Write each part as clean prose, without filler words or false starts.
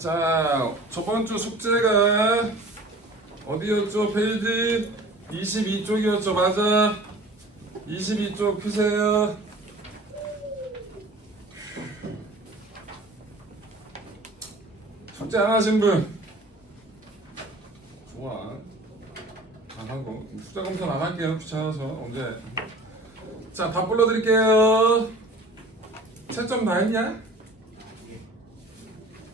자, 저번 주 숙제가 어디였죠? 페이지 22쪽이었죠? 맞아. 22쪽 펴세요. 숙제 안 하신 분? 좋아. 안 하고. 숙제 검토는 안 할게요. 귀찮아서. 언제? 자, 다 불러드릴게요. 채점 다 했냐?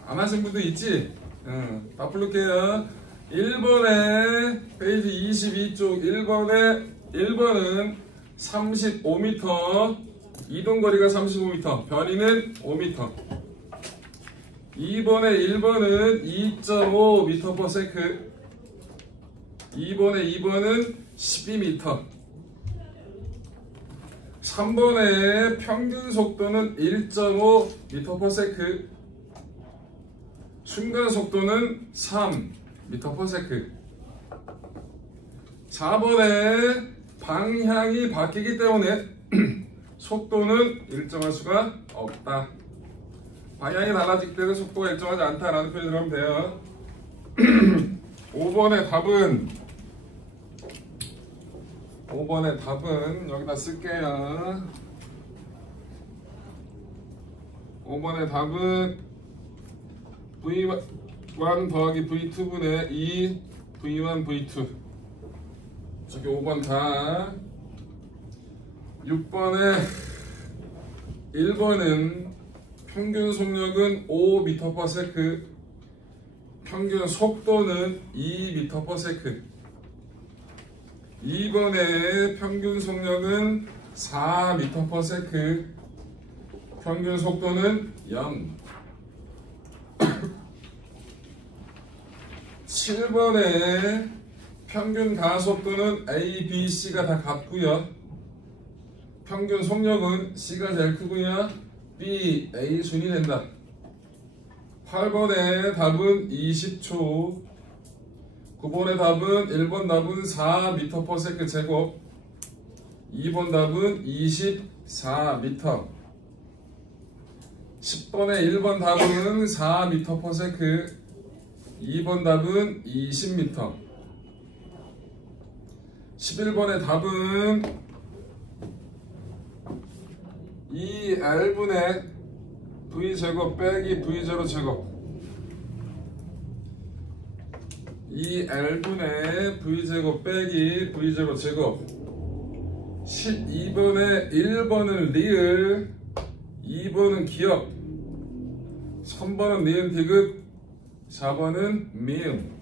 안 하신 분도 있지? 응, 다 부를게요. 1번에 페이지 22쪽 1번은 35m, 이동거리가 35m, 변이는 5m. 1번은 2.5m/s, 2번은 12m. 3번에 평균 속도는 1.5m/s, 순간 속도는 3m/s. 4번에 방향이 바뀌기 때문에 속도는 일정할 수가 없다. 방향이 달라지기 때문에 속도가 일정하지 않다라는 표현을 하면 돼요. 5번의 답은 여기다 쓸게요. 5번의 답은 V1 더하기 V2분의 2 V1 V2. 저기 5번 다. 1번은 평균 속력은 5m/s, 평균 속도는 2m/s. 2번에 평균 속력은 4m/s, 평균 속도는 0. 7번에 평균 가속도는 A, B, C가 다 같고요. 평균 속력은 C가 제일 크고요. B, A 순이 된다. 8번의 답은 20초. 9번의 답은 1번 답은 4m/s 제곱, 2번 답은 24m. 10번의 1번 답은 4m/s, 2번 답은 20m. 11번의 답은 2L분의 V제곱 빼기 V0 제곱, 2L분의 V제곱 빼기 V0 제곱. 12번에 1번은 리을, 2번은 기억, 3번은 니은 디귿, 4번은 미음.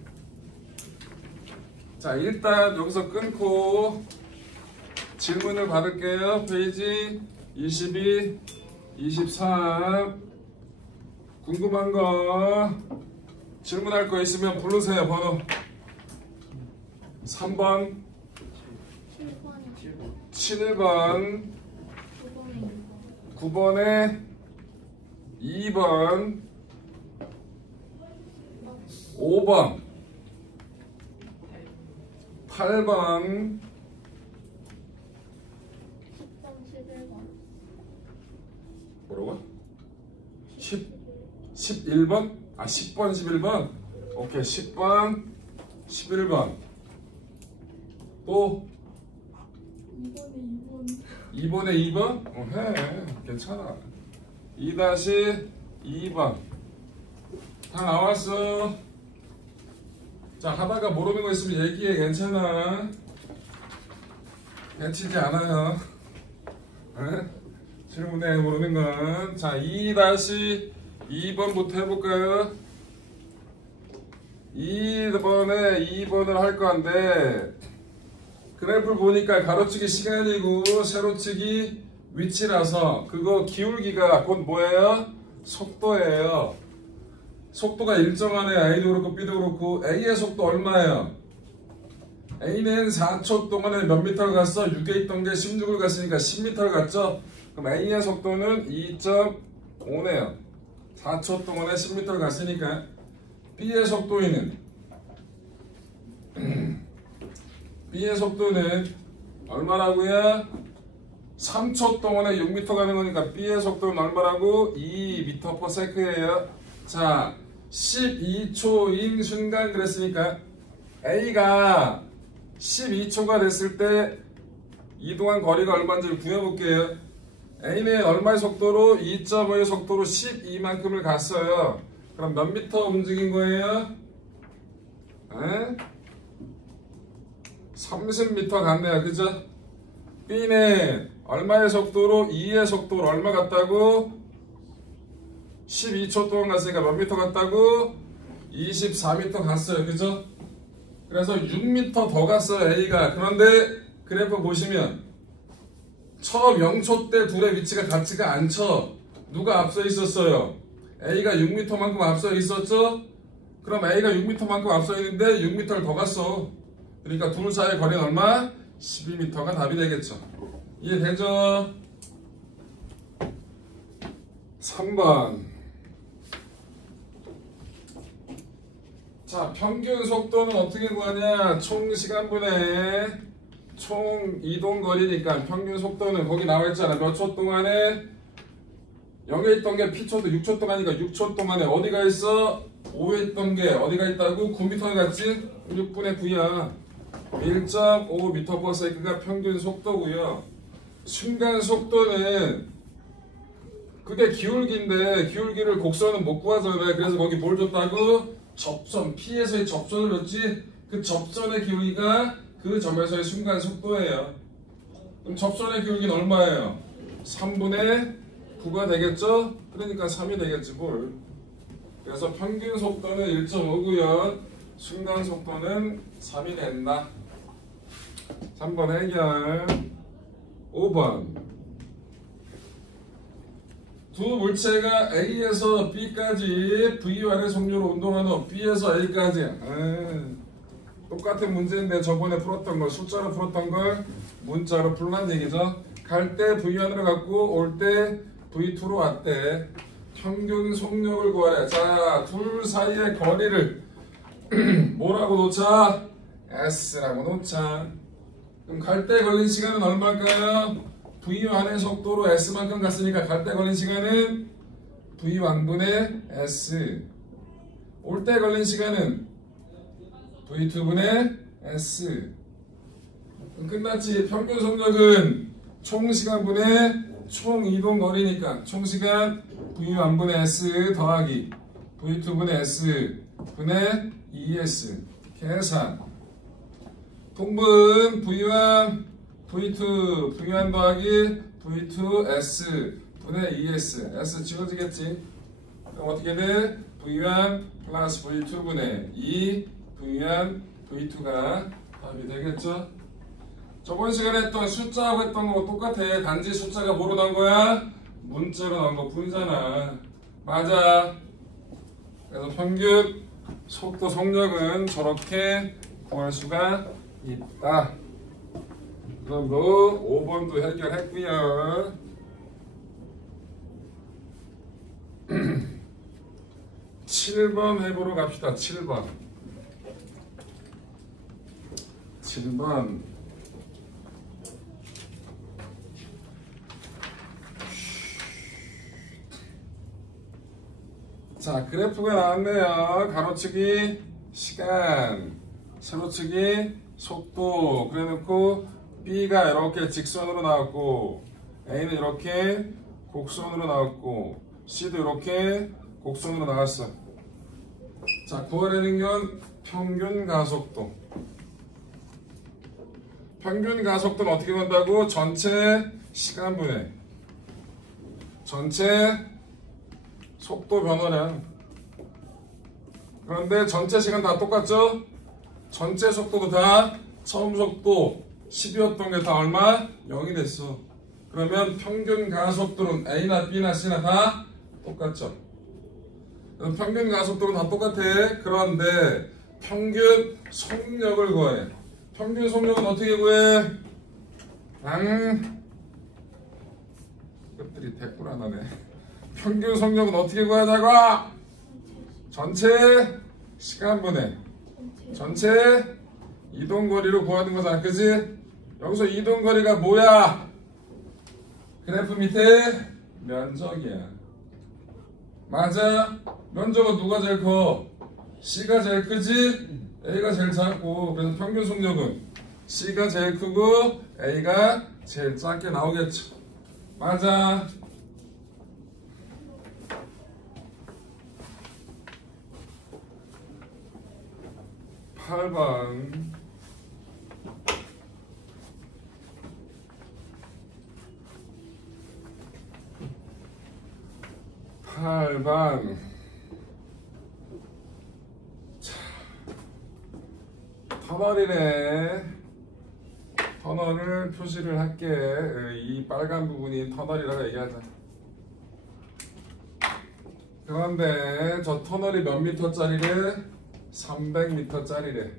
자, 일단 여기서 끊고 질문을 받을게요. 페이지 22, 23. 궁금한 거, 질문할 거 있으면 부르세요. 번호 3번, 7번, 9번에 2번, 5번, 8번, 뭐라고? 11번? 아, 10번, 11번? 오케이, 10번, 11번. 또? 2번에 2번? 해. 괜찮아. 2-2번. 다 나왔어. 자, 하다가 모르는 거 있으면 얘기해. 괜찮아. 해치지 않아요. 질문에 모르는 건. 자, 2-2번부터 해볼까요? 2번에 2번을 할 건데, 그래프를 보니까 가로치기 시간이고 세로치기 위치라서 그거 기울기가 곧 뭐예요? 속도예요. 속도가 일정하네. A도 그렇고 B도 그렇고. A의 속도 얼마예요? A는 4초 동안에 몇 미터를 갔어? 6에 있던 게 16을 갔으니까 10m를 갔죠? 그럼 A의 속도는 2.5네요. 4초 동안에 10m를 갔으니까. B의 속도는 얼마라고요? 3초 동안에 6m 가는 거니까 B의 속도는 얼마라고? 2m/s예요. 자, 12초인 순간 그랬으니까 A가 12초가 됐을 때 이동한 거리가 얼마인지 구해볼게요. A는 얼마의 속도로 2.5의 속도로 12만큼을 갔어요. 그럼 몇 미터 움직인 거예요? 30m 갔네요. 그죠? B는 얼마의 속도로 2의 속도로 얼마 갔다고? 12초 동안 갔으니까 몇 미터 갔다고? 24m 갔어요. 그죠? 그래서 6m 더 갔어요. A가. 그런데 그래프 보시면 처음 0초 때 둘의 위치가 같지가 않죠. 누가 앞서 있었어요? A가 6m만큼 앞서 있었죠? 그럼 A가 6m만큼 앞서 있는데 6m를 더 갔어. 그러니까 둘 사이의 거리는 얼마? 12m가 답이 되겠죠. 이해되죠? 3번. 자, 평균 속도는 어떻게 구하냐? 총 시간분의 총 이동 거리니까 평균 속도는 거기 나와 있잖아. 몇 초 동안에 0에 있던 게 P초도 6초 동안이니까 6초 동안에 어디가 있어? 5에 있던 게 어디가 있다고? 9m에 갔지? 6분의 9야. 1.5m/s가 평균 속도고요. 순간 속도는 그게 기울기인데 기울기를 곡선은 못 구하잖아요. 그래서 거기 뭘 줬다고? 접선, P에서의 접선을 줬지? 그 접선의 기울기가 그 점에서의 순간 속도예요. 그럼 접선의 기울기는 얼마예요? 3분의 9가 되겠죠? 그러니까 3이 되겠지 뭘. 그래서 평균 속도는 1.5고요. 순간 속도는 3이 된다. 3번 해결. 5번. 두 물체가 A에서 B까지 V1의 속력으로 운동하는 후 B에서 A까지. 똑같은 문제인데 저번에 풀었던 걸 숫자로 풀었던 걸 문자로 풀란 얘기죠. 갈 때 V1으로 갔고 올 때 V2로 왔대. 평균 속력을 구하래. 자, 둘 사이의 거리를 뭐라고 놓자? S라고 놓자. 그럼 갈 때 걸린 시간은 얼마일까요? V1의 속도로 S만큼 갔으니까 갈 때 걸린 시간은 V1분의 S. 올 때 걸린 시간은 V2분의 S. 그럼 끝났지. 평균 속력은 총 시간분의 총 이동 거리니까 총 시간 V1분의 S 더하기 V2분의 S 분의 2S. 계산. 통분 V1 V2 V1 더하기 V2 S 분의 2S. S 지워지겠지. 그럼 어떻게 돼? V1 플러스 V2 분의 2 V1 V2가 답이 되겠죠. 저번 시간에 했던 숫자하고 했던 거 똑같아. 단지 숫자가 뭐로 나온 거야? 문자로 나온 거 뿐이잖아. 맞아. 그래서 평균 속도 속력은 저렇게 구할 수가 있다. 그럼 5번도 해결했고요. 7번 해보러 갑시다. 7번. 자, 그래프가 나왔네요. 가로치기 시간, 세로치기 속도. 그래 놓고 B가 이렇게 직선으로 나왔고 A는 이렇게 곡선으로 나왔고 C도 이렇게 곡선으로 나왔어. 자, 구하려는 건 평균 가속도. 평균 가속도는 어떻게 구한다고? 전체 시간분의 전체 속도 변화량. 그런데 전체 시간 다 똑같죠? 전체 속도도 다 처음 속도 10이었던 게 다 얼마? 0이 됐어. 그러면 평균 가속도는 A나 B나 C나 다 똑같죠? 평균 가속도는 다 똑같아. 그런데 평균 속력을 구해. 평균 속력은 어떻게 구해? 끝들이 대꾸라나네. 평균 속력은 어떻게 구하자고? 전체 시간분의 전체 이동거리로 구하는 거잖아. 그지? 여기서 이동거리가 뭐야? 그래프 밑에 면적이야. 맞아? 면적은 누가 제일 커? C가 제일 크지? A가 제일 작고. 그래서 평균 속력은 C가 제일 크고 A가 제일 작게 나오겠죠. 맞아. 8번. 8번. 자, 터널이네. 터널을 표시를 할게. 이 빨간 부분이 터널이라고 얘기하자. 그런데 저 터널이 몇 미터짜리래? 300미터짜리래.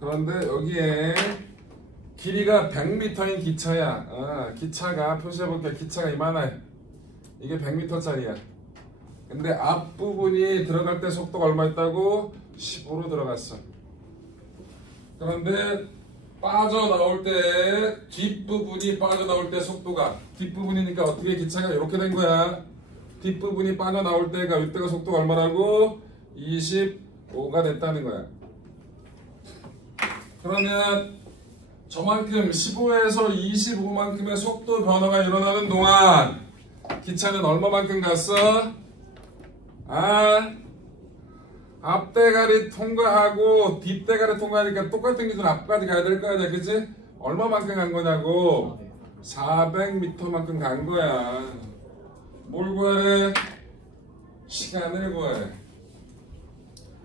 그런데 여기에 길이가 100m인 기차야. 기차가 표시해볼게. 기차가 이만해. 이게 100m짜리야. 근데 앞부분이 들어갈 때 속도가 얼마 있다고? 15로 들어갔어. 그런데 빠져나올 때 뒷부분이 빠져나올 때 속도가 뒷부분이니까 어떻게 기차가 이렇게 된 거야. 뒷부분이 빠져나올 때가 이때가 속도가 얼마라고? 25가 됐다는 거야. 그러면 저만큼 15에서 25만큼의 속도 변화가 일어나는 동안 기차는 얼마만큼 갔어? 앞대가리 통과하고 뒷대가리 통과하니까 똑같은 기준 앞까지 가야 될 거 아니야, 그치? 얼마만큼 간 거냐고? 400m만큼 간 거야. 뭘 구하래? 시간을 구하래.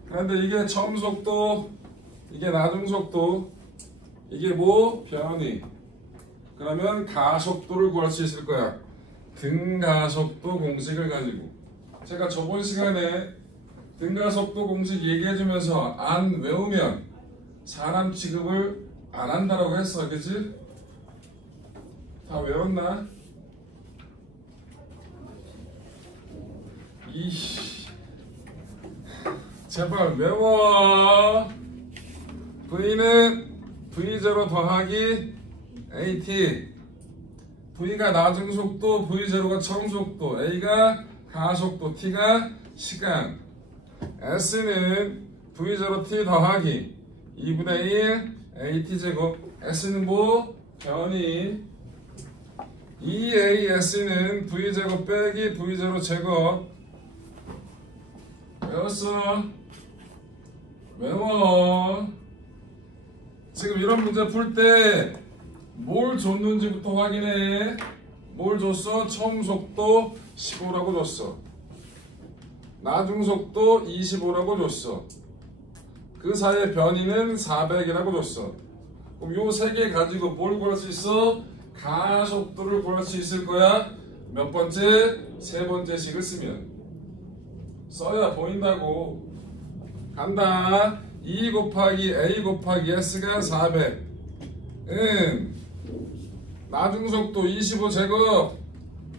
그런데 이게 처음 속도, 이게 나중 속도, 이게 뭐? 변이. 그러면 가속도를 구할 수 있을 거야. 등가속도 공식을 가지고. 제가 저번 시간에 등가속도 공식 얘기해주면서 안 외우면 사람 취급을 안 한다라고 했어, 그치? 다 외웠나? 제발 외워. V는 V0 더하기 AT. V가 나중 속도, V0가 처음 속도, A가 가속도, T가 시간. S는 V0T 더하기 2분의 1 AT제곱. S는 뭐? 변이. EAS는 V제곱 빼기 V0 제곱. 외웠어? 외워. 지금 이런 문제 풀 때 뭘 줬는지부터 확인해. 뭘 줬어? 처음 속도 15라고 줬어. 나중 속도 25라고 줬어. 그 사이에 변이는 400이라고 줬어. 그럼 요 세 개 가지고 뭘 구할 수 있어? 가속도를 구할 수 있을 거야. 몇 번째? 세 번째식을 쓰면. 써야 보인다고. 간다. 2 곱하기 A 곱하기 S가 400은 나중 속도 25제곱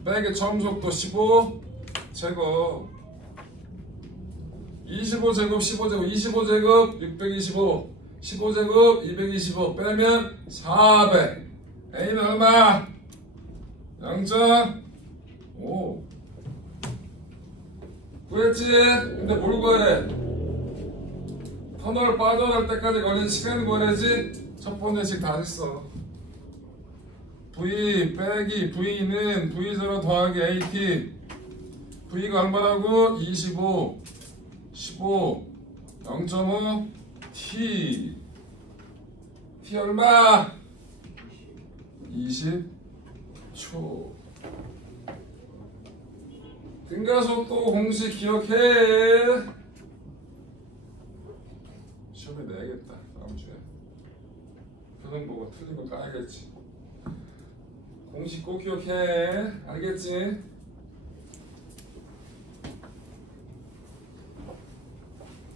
빼기 처음 속도 15제곱. 25제곱 15제곱 25제곱 625 15제곱 225 빼면 400. A는 얼마? 0.5. 구했지? 근데 뭘 구하래? 터널 빠져날 때까지 걸린 시간을 구하래지? 첫 번째씩 다 했어. V 빼기 V는 V0 더하기 AT. V가 얼마라고? 25 15 0.5 T. T 얼마? 20초. 등가속도 공식 기억해. 시험에 내야겠다. 다음 주에. 표정 보고 틀린 거 까야겠지. 공식 꼭 기억해. 알겠지?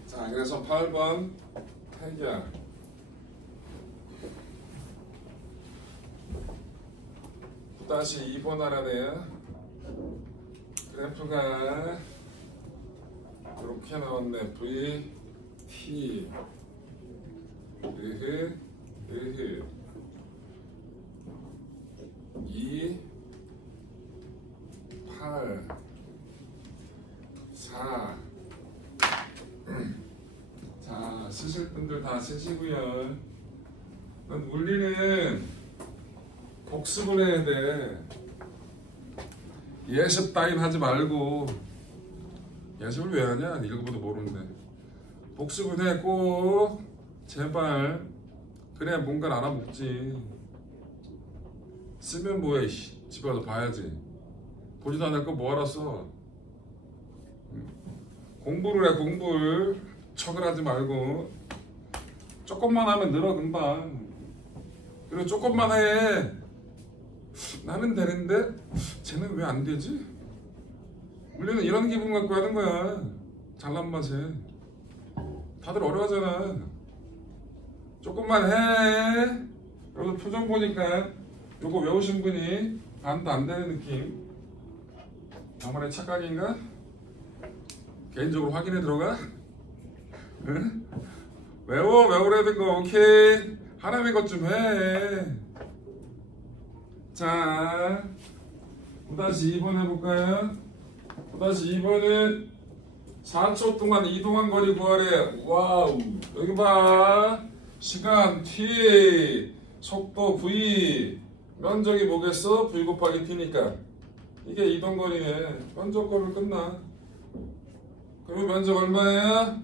자, 그래서 8번 해결. 다시 2번 하라네요. 그래프가 이렇게 나왔네. V, T, 으흐, 2, 8 4. 자, 쓰실 분들 다 쓰시고요. 물리는 복습을 해야 돼. 예습 따윈 하지 말고. 예습을 왜 하냐? 읽어봐도 모르는데. 복습을 해 꼭. 제발. 그래야 뭔가를 알아먹지. 쓰면 뭐해. 집에 가서 봐야지. 보지도 않을 거 뭐 알았어. 공부를 해. 공부를. 척을 하지 말고. 조금만 하면 늘어 금방. 그리고 조금만 해. 나는 되는데 쟤는 왜 안 되지? 우리는 이런 기분 갖고 하는 거야. 잘난 맛에. 다들 어려워하잖아. 조금만 해. 여러분 표정 보니까 요거 외우신 분이 반도 안 되는 느낌. 나만의 착각인가? 개인적으로 확인해 들어가? 응? 외우라는 거 오케이. 하나의 것 좀 해. 자, 9-2번 해볼까요? 9-2번은 4초 동안 이동한 거리 구하래. 와우. 여기 봐. 시간 t, 속도 v, 면적이 뭐겠어? v 곱하기 t니까. 이게 이동거리네. 면적 거리면 끝나. 그러면 면적 얼마예요?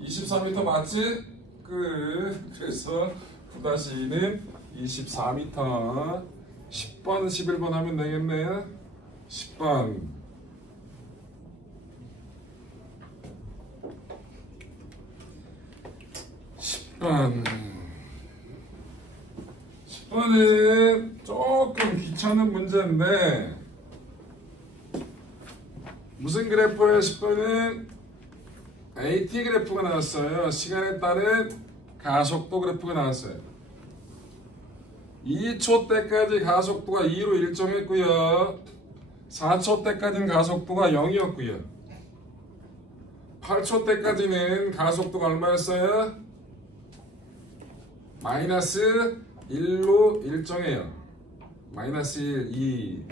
24m 맞지? 그래서 9-2는 24m. 10번, 11번 하면 되겠네요. 10번. 10번은 조금 귀찮은 문제인데 무슨 그래프예요? 10번은 AT 그래프가 나왔어요. 시간에 따른 가속도 그래프가 나왔어요. 2초 때까지 가속도가 2로 일정했고요. 4초 때까지는 가속도가 0이었고요. 8초 때까지는 가속도가 얼마였어요? 마이너스 1로 일정해요. 마이너스 1, 2.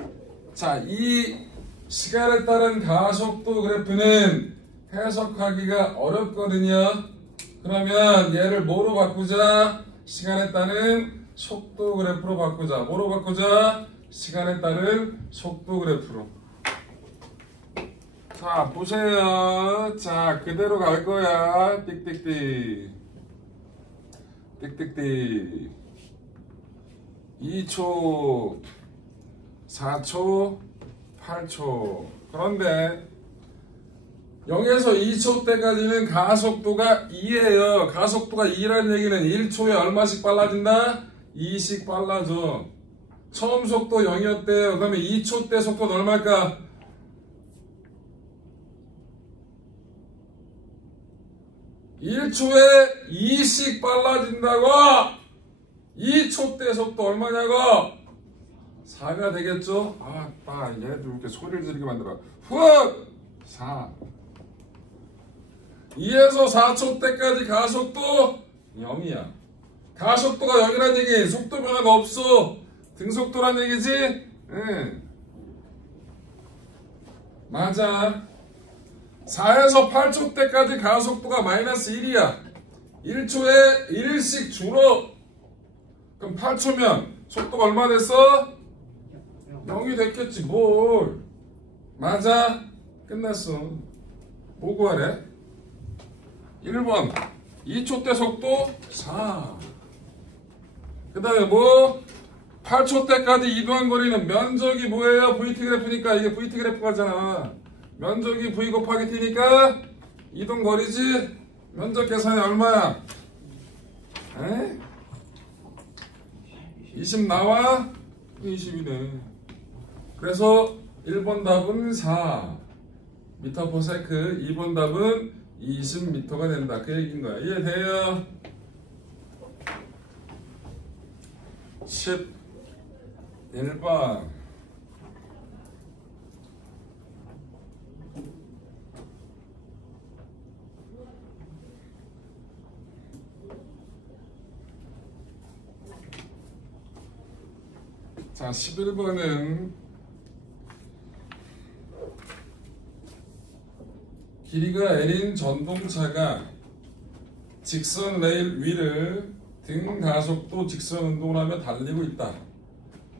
자, 이 시간에 따른 가속도 그래프는 해석하기가 어렵거든요. 그러면 얘를 뭐로 바꾸자? 시간에 따른 속도 그래프로 바꾸자. 뭐로 바꾸자? 시간에 따른 속도 그래프로. 자, 보세요. 자, 그대로 갈 거야. 띡띡띡. 띡띡띡. 2초, 4초, 8초. 그런데 0에서 2초 때까지는 가속도가 2예요. 가속도가 2라는 얘기는 1초에 얼마씩 빨라진다? 2씩 빨라져. 처음 속도 0이었대요. 그러면 2초 때 속도는 얼마일까? 1초에 2씩 빨라진다고! 2초 때 속도 얼마냐고? 4가 되겠죠? 아, 얘들 이렇게 소리를 지르게 만들어. 훅! 4. 2에서 4초 때까지 가속도 0이야. 가속도가 0이란 얘기, 속도 변화가 없어. 등속도란 얘기지? 응. 맞아. 4에서 8초 때까지 가속도가 마이너스 1이야. 1초에 1씩 줄어. 그럼 8초면 속도가 얼마 됐어? 0이 됐겠지. 뭘. 맞아. 끝났어. 뭐 구하래? 1번 2초 때 속도 4. 그 다음에 뭐 8초 때까지 이동한 거리는 면적이 뭐예요? VT 그래프니까 이게 VT 그래프가잖아. 면적이 V 곱하기 T니까 이동 거리지. 면적 계산이 얼마야? 20 나와? 20이네. 그래서 1번 답은 4 미터 퍼 세크, 2번 답은 20m가 된다. 그 얘기인 거야. 이해돼요? 11번. 자, 11번은 길이가 L인 전동차가 직선 레일 위를 등 가속도 직선 운동을 하며 달리고 있다.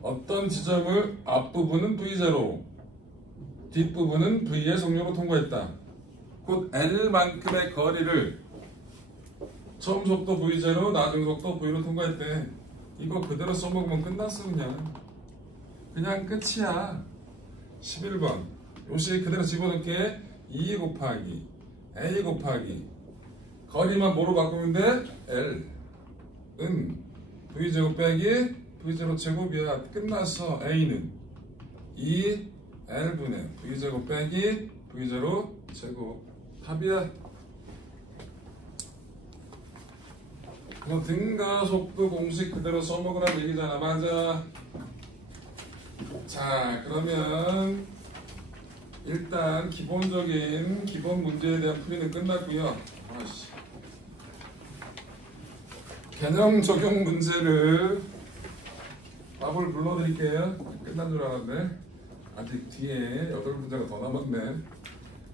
어떤 지점을 앞부분은 V0, 뒷부분은 V의 속력으로 통과했다. 곧 L만큼의 거리를 처음 속도 V0, 나중 속도 V로 통과했대. 이거 그대로 써먹으면 끝났어. 그냥 끝이야. 11번 요시 그대로 집어넣게. 2 곱하기 A 곱하기 거리만 뭐로 바꾸면 돼? L은 V제곱 빼기 V0 제곱이야. 끝났어. A는 2L분의 V제곱 빼기 V0 제곱. 답이야. 그럼 등가속도 공식 그대로 써먹으라는 얘기잖아. 맞아. 자, 그러면 일단 기본적인 기본 문제에 대한 풀이는 끝났고요. 개념 적용 문제를 답을 불러드릴게요. 끝난 줄 알았네. 아직 뒤에 8문제가 더 남았네.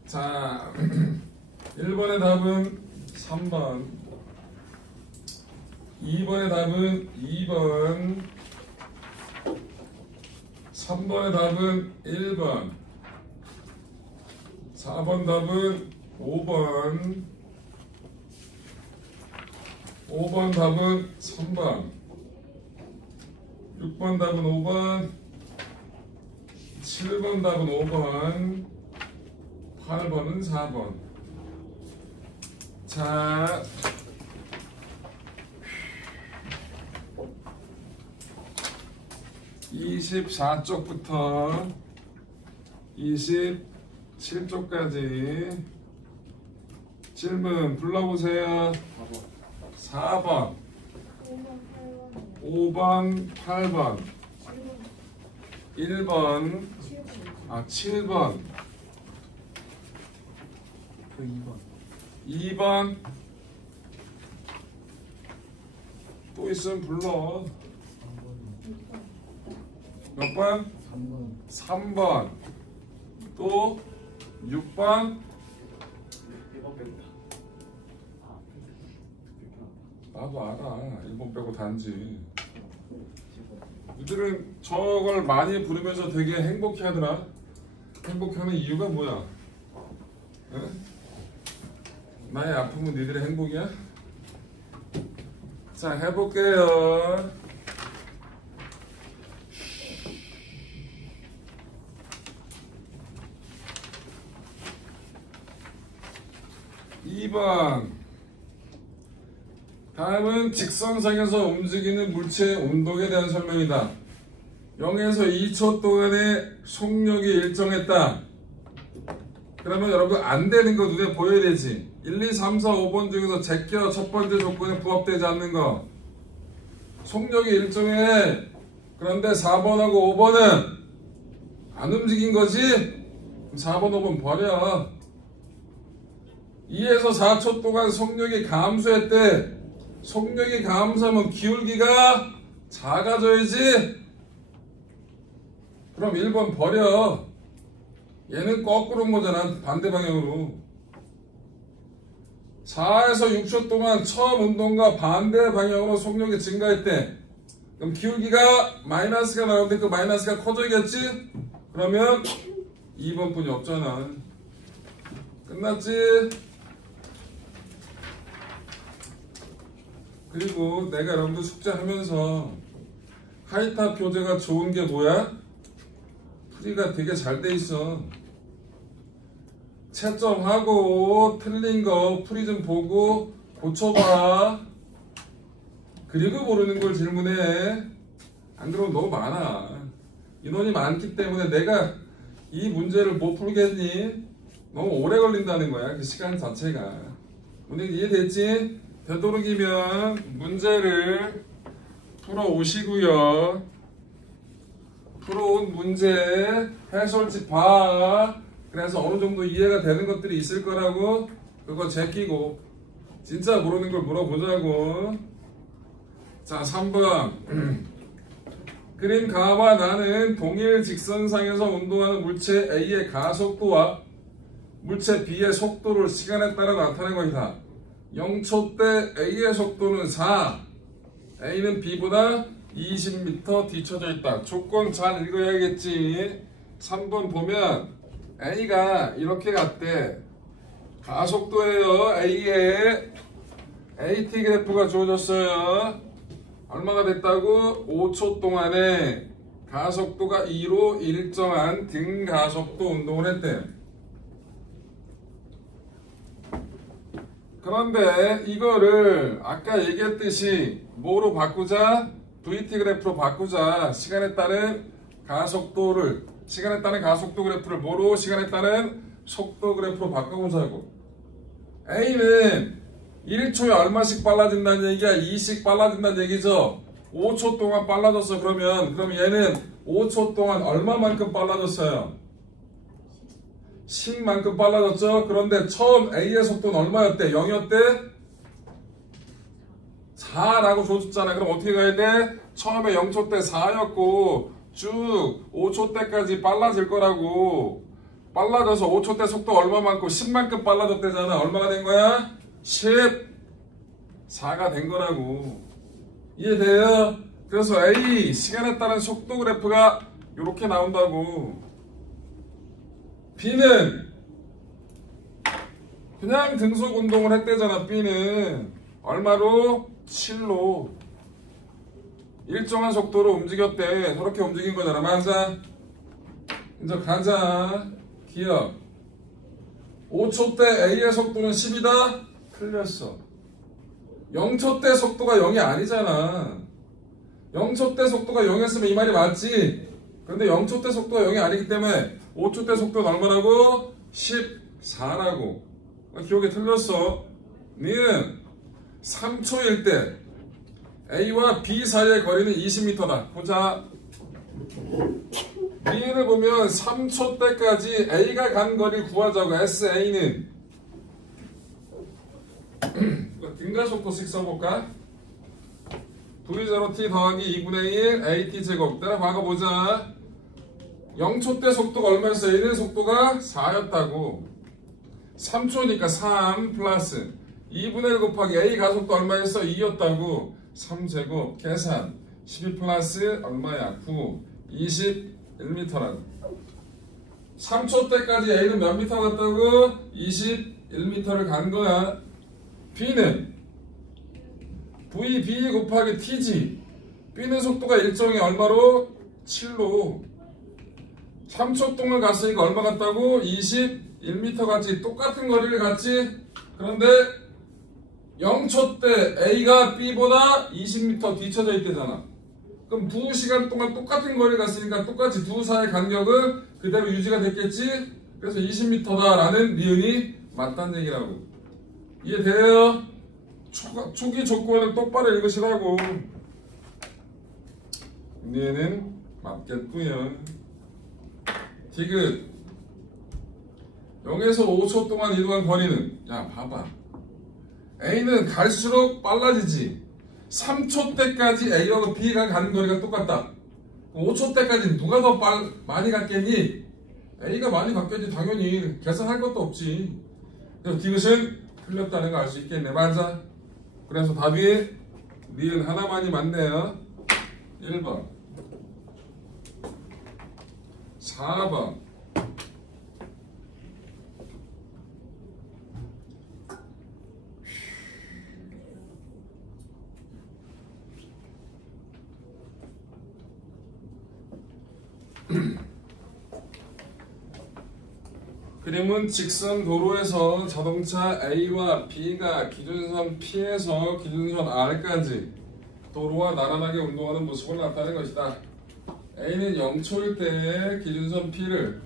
자, 1번의 답은 3번, 2번의 답은 2번, 3번의 답은 1번, 4번 답은 5번, 5번 답은 3번, 6번 답은 5번, 7번 답은 5번, 8번은 4번. 자, (24쪽부터) (27쪽까지) 질문 불러보세요. 4번, 5번, 8번, 1번, 7번, 2번, 또 있으면 불러. 몇 번? 3번. 또 6번. 나도 알아. 1번 빼고 단지. 이들은 저걸 많이 부르면서 되게 행복해하더라. 행복하는 이유가 뭐야? 응? 나의 아픔은 니들의 행복이야? 자, 해볼게요. (2번) 다음은 직선상에서 움직이는 물체의 운동에 대한 설명이다. 0에서 2초 동안의 속력이 일정했다. 그러면 여러분 안 되는 거 눈에 보여야 되지. 1, 2, 3, 4, 5번 중에서 제껴 첫 번째 조건에 부합되지 않는 거. 속력이 일정해. 그런데 4번하고 5번은 안 움직인 거지? 4번, 5번 버려. 2에서 4초 동안 속력이 감소했대. 속력이 감소하면 기울기가 작아져야지. 그럼 1번 버려. 얘는 거꾸로 온 거잖아. 반대 방향으로. 4에서 6초 동안 처음 운동과 반대 방향으로 속력이 증가했대. 그럼 기울기가 마이너스가 나오는데 그 마이너스가 커져야겠지? 그러면 2번 뿐이 없잖아. 끝났지? 그리고 내가 여러분들 숙제하면서 하이탑 교재가 좋은 게 뭐야? 풀이가 되게 잘 돼 있어. 채점하고 틀린 거 풀이 좀 보고 고쳐봐. 그리고 모르는 걸 질문해. 안 그러면 너무 많아. 인원이 많기 때문에 내가 이 문제를 못 풀겠니? 너무 오래 걸린다는 거야. 그 시간 자체가. 오늘 이해됐지? 되도록이면 문제를 풀어 오시고요. 풀어온 문제 해설집 봐. 그래서 어느 정도 이해가 되는 것들이 있을 거라고 그거 제끼고 진짜 모르는 걸 물어보자고. 자, 3번. 그림 가와 나는 동일 직선상에서 운동하는 물체 A의 가속도와 물체 B의 속도를 시간에 따라 나타낸 것이다. 0초 때 A의 속도는 4, A는 B보다 20m 뒤쳐져 있다. 조건 잘 읽어야겠지. 3번 보면 A가 이렇게 갔대. 가속도예요. A의 AT 그래프가 주어졌어요. 얼마가 됐다고? 5초 동안에 가속도가 2로 일정한 등가속도 운동을 했대. 그런데 이거를 아까 얘기했듯이 뭐로 바꾸자? VT 그래프로 바꾸자. 시간에 따른 가속도 그래프를 뭐로? 시간에 따른 속도 그래프로 바꿔보자고. A는 1초에 얼마씩 빨라진다는 얘기야? 2씩 빨라진다는 얘기죠. 5초 동안 빨라졌어. 그럼 얘는 5초 동안 얼마만큼 빨라졌어요? 10만큼 빨라졌죠. 그런데 처음 A의 속도는 얼마였대? 0이었대? 4라고 줘줬잖아. 그럼 어떻게 가야 돼? 처음에 0초 때 4였고 쭉 5초 때까지 빨라질 거라고. 빨라져서 5초 때 속도 얼마만큼? 10만큼 빨라졌대잖아. 얼마가 된 거야? 14가 된 거라고. 이해돼요? 그래서 A 시간에 따른 속도 그래프가 이렇게 나온다고. B는 그냥 등속 운동을 했대잖아. B는 얼마로? 7로 일정한 속도로 움직였대. 저렇게 움직인 거잖아. 맞아? 이제 가자. 기억. 5초 때 A의 속도는 10이다? 틀렸어. 0초 때 속도가 0이 아니잖아. 0초 때 속도가 0이었으면 이 말이 맞지? 근데 0초 때 속도가 0이 아니기 때문에 5초 때 속도는 얼마라고? 14라고. 기억이 틀렸어. 니은 3초일 때 A와 B 사이의 거리는 20m다. 보자. 니은을 보면 3초 때까지 A가 간 거리를 구하자고. SA는 등가속도씩 써볼까? V0t 더하기 2분의 1 AT 제곱. 내가 박아보자. 0초 때 속도가 얼마였어? A는 속도가 4였다고. 3초니까 3 플러스 2분의 1 곱하기 A 가속도 얼마였어? 2였다고. 3제곱 계산 12 플러스 얼마야? 9 21m라고. 3초 때까지 A는 몇 미터 갔다고? 21m를 간 거야. B는 VB 곱하기 T지. B는 속도가 일정이 얼마로? 7로. 3초 동안 갔으니까 얼마 갔다고? 21m 갔지. 똑같은 거리를 갔지. 그런데 0초 때 A가 B보다 20m 뒤쳐져 있대잖아. 그럼 2시간 동안 똑같은 거리를 갔으니까 똑같이 두 사이의 간격은 그대로 유지가 됐겠지. 그래서 20m다 라는 니은이 맞다는 얘기라고. 이해돼요? 초기 조건을 똑바로 읽으시라고. 니은은 맞겠고요. 디귿 0에서 5초 동안 이동한 거리는, 야 봐봐, A는 갈수록 빨라지지. 3초 때까지 A와 B가 가는 거리가 똑같다. 5초 때까지 누가 더 많이 갔겠니? A가 많이 갔겠지. 당연히 계산할 것도 없지. 그래서 디귿은 틀렸다는 거 알 수 있겠네. 맞아. 그래서 답이 니은 하나만이 맞네요. 1번 4번 그림은 직선 도로에서 자동차 A와 B가 기준선 P에서 기준선 R까지 도로와 나란하게 운동하는 모습을 나타낸 것이다. A는 0초일 때 기준선 P를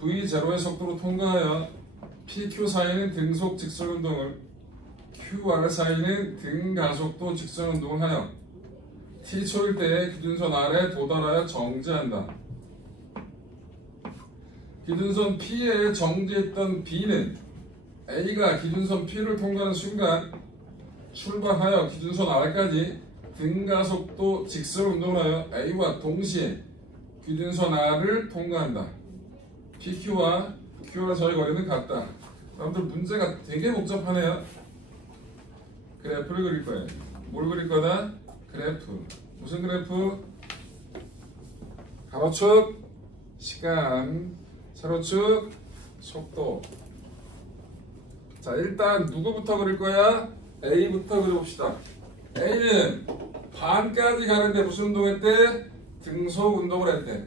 V0의 속도로 통과하여 PQ 사이는 등속 직선 운동을, QR 사이는 등가속도 직선 운동을 하여 T초일 때 기준선 R에 도달하여 정지한다. 기준선 P에 정지했던 B는 A가 기준선 P를 통과하는 순간 출발하여 기준선 R까지 등가속도 직선 운동을 하여 A와 동시에 기준선 R을 통과한다. PQ와 Q와 저의 거리는 같다. 여러분들 문제가 되게 복잡하네요. 그래프를 그릴 거예요. 뭘 그릴 거다? 그래프. 무슨 그래프? 가로축 시간, 세로축 속도. 자, 일단 누구부터 그릴 거야? A부터 그려봅시다. A는 반까지 가는데 무슨 운동했대? 등속 운동을 했대.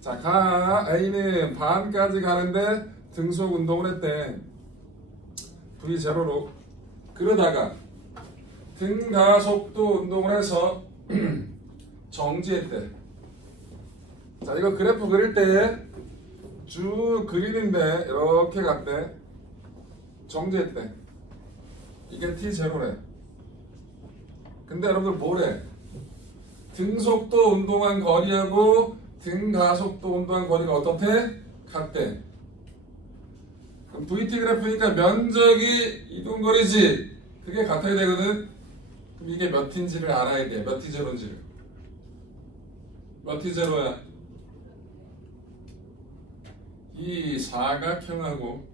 자, A는 반까지 가는데 등속 운동을 했대. V0로. 그러다가 등가속도 운동을 해서 정지했대. 자, 이거 그래프 그릴 때 쭉 그리는데 이렇게 갔대. 정지했대. 이게 T0래. 근데 여러분들 뭐래? 등속도 운동한 거리하고 등가속도 운동한 거리가 어떻대? 같대. 그럼 VT 그래프니까 면적이 이동거리지. 그게 같아야 되거든. 그럼 이게 몇인지를 알아야 돼. 몇 T0인지를. 몇 T0야? 이 사각형하고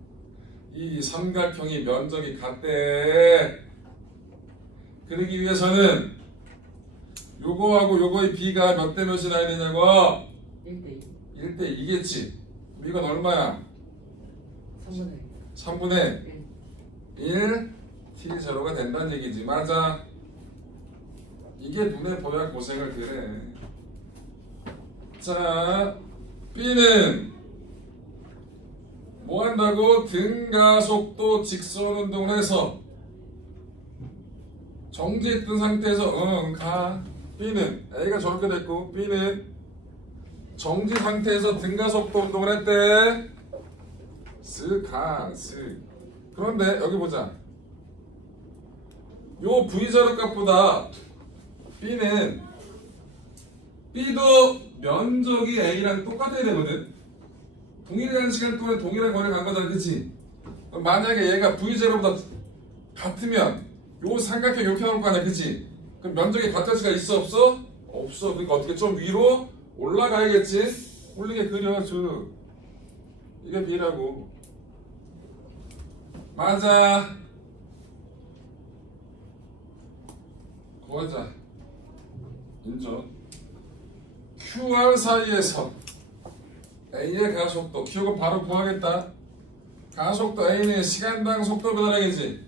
이 삼각형이 면적이 같대. 그러기 위해서는 요거하고 요거의 비가 몇 대 몇이 나야 되냐고? 1대2. 1대2겠지. 이건 얼마야? 3분의 1 T0가 된다는 얘기지. 맞아. 이게 눈에 보여 고생을 그래. 자, B는 뭐 한다고? 등가속도 직선 운동을 해서 정지했던 상태에서 가. B는 A가 저렇게 됐고 B는 정지 상태에서 등가속도 운동을 했대. 쓱. 그런데 여기 보자. 요 V0 값보다 B도 면적이 A랑 똑같아야 되거든. 동일한 시간 동안에 동일한 거리를 간 거잖아, 그치? 만약에 얘가 V0보다 같으면 요 삼각형 이렇게 나올 거 아니야, 그치? 그럼 면적이 같을 수가 있어, 없어? 없어. 그러니까 어떻게 좀 위로 올라가야겠지? 올리게 그려줘. 이게 B라고. 맞아. 거자. 인정. QR 사이에서 A의 가속도, Q가 바로 구하겠다. 가속도 A는 시간당 속도 변화량이지.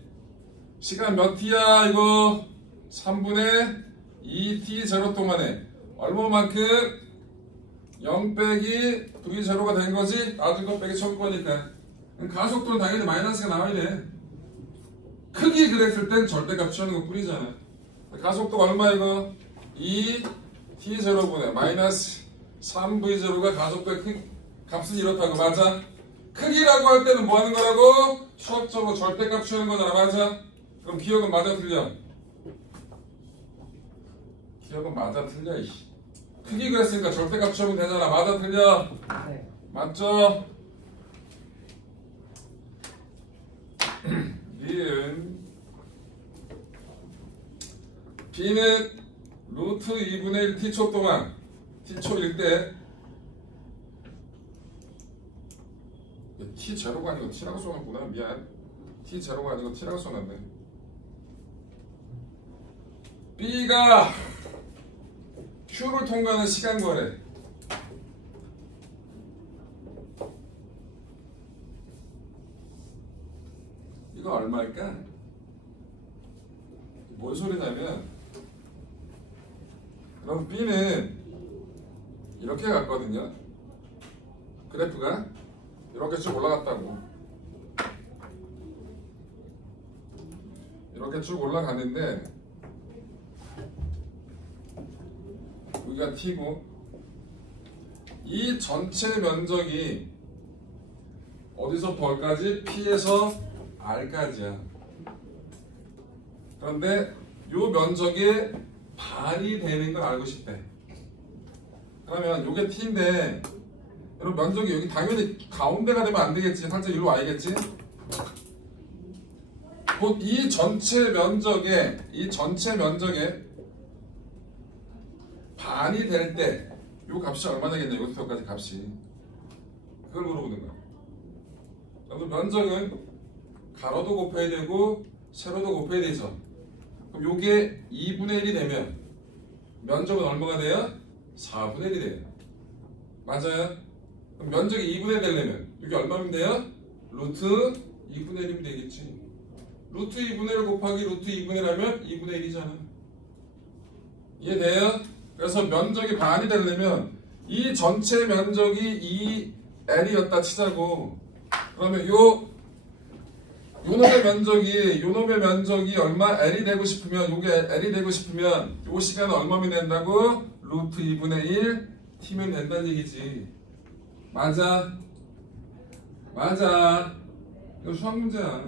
시간 몇 T야 이거? 3분의 2T 제로 동안에 얼마만큼? 0 빼기 V0가 된 거지? 나중 것 빼기 처음 거니까. 가속도는 당연히 마이너스가 나와야 돼. 크기 그랬을 땐 절대값 취하는 것 뿐이잖아. 가속도가 얼마 이거? 2T0분의 마이너스 3V0가 가속도의 값은 이렇다고. 맞아? 크기라고 할 때는 뭐 하는 거라고? 수학적으로 절대값 취하는 거잖아. 맞아? 그럼 기억은 맞아 틀려? 기억은 맞아 틀려. 크기 그랬으니까 절대값 취하면 되잖아. 맞아 틀려? 네. 맞죠? B는 루트 2분의 1 T초 동안 T초일 때 T0가 아니고 T라고 써놨구나. 미안. T0가 아니고 T라고 써놨네. B가 Q를 통과하는 시간 거래. 이거 얼마일까? 뭔 소리냐면 그럼 B는 이렇게 갔거든요. 그래프가 이렇게 쭉 올라갔다고. 이렇게 쭉 올라갔는데 여기가 T고 이 전체 면적이 어디서부터 어디까지? P에서 R까지야. 그런데 이 면적의 반이 되는 걸 알고 싶대. 그러면 이게 T인데 여러분 면적이 여기 당연히 가운데가 되면 안 되겠지. 살짝 이리로 와야겠지. 곧 이 전체 면적의 반이 될 때 이 값이 얼마나 되겠냐. 여기서까지 값이. 그걸 물어보는 거야. 그럼 면적은 가로도 곱해야 되고 세로도 곱해야 되죠. 그럼 요게 2분의 1이 되면 면적은 얼마가 돼요? 4분의 1이 돼요. 맞아요? 그럼 면적이 2분의 1 되려면 이게 얼마면 돼요? 루트 2분의 1이면 되겠지. 루트 2분의 1 곱하기 루트 2분의 1 하면 2분의 1이잖아. 이해돼요? 그래서 면적이 반이 되려면 이 전체 면적이 2L이었다 치자고. 그러면 요 놈의 면적이 얼마? L이 되고 싶으면 요게 L이 되고 싶으면 요 시간은 얼마면 된다고? 루트 2분의 1 T면 된다는 얘기지. 맞아? 맞아. 이거 수학 문제야.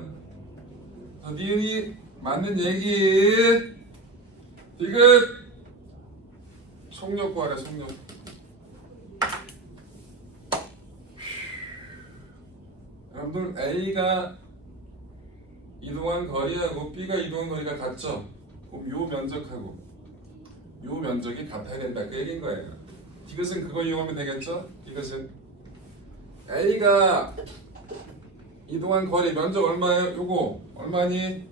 니은이 맞는 얘기. 디귿. 속력 구하래, 속력. 여러분들 A가 이동한 거리하고 B가 이동한 거리가 같죠? 그럼 요 면적하고 요 면적이 같아야 된다 그 얘기인 거예요. 디귿은 그거 이용하면 되겠죠? 디귿은 A가 이동한 거리 면적 얼마예요? 요거 얼마니?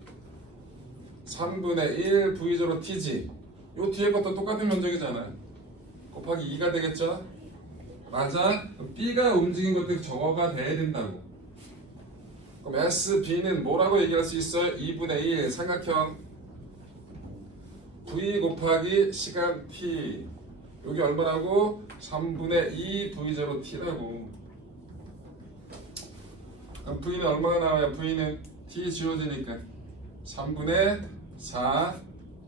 3분의 1 V제로 T지. 요 뒤에 것도 똑같은 면적이잖아. 곱하기 2가 되겠죠? 맞아? B가 움직인 것도 저거가 돼야 된다고. 그럼 SB는 뭐라고 얘기할 수 있어요? 2분의 1 삼각형 V 곱하기 시간 T. 여기 얼마라고? 3분의 2 V제로 T라고. 그럼 V는 얼마가 나와요? V는 T 지워지니까 3분의 4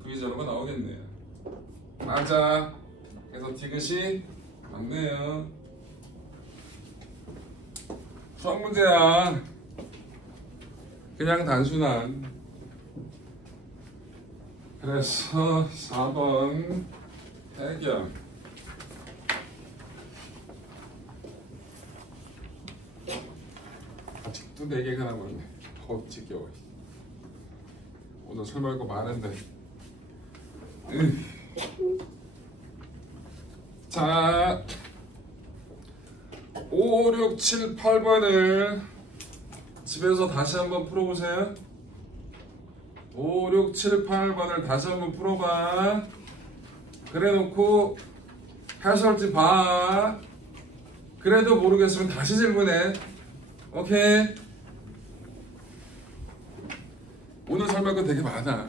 V제로가 나오겠네요. 맞아. 그래서 디귿이 맞네요. 수학 문제야. 그냥 단순한. 그래서 4번 해결. 아직도 4개가 남았네. 지겨워. 오늘 설명할 거 많은데. 자, 5, 6, 7, 8번을 집에서 다시 한번 풀어보세요. 5, 6, 7, 8번을 다시 한번 풀어봐. 그래 놓고 해설지 봐. 그래도 모르겠으면 다시 질문해. 오케이? 오늘 설명할 거 되게 많아.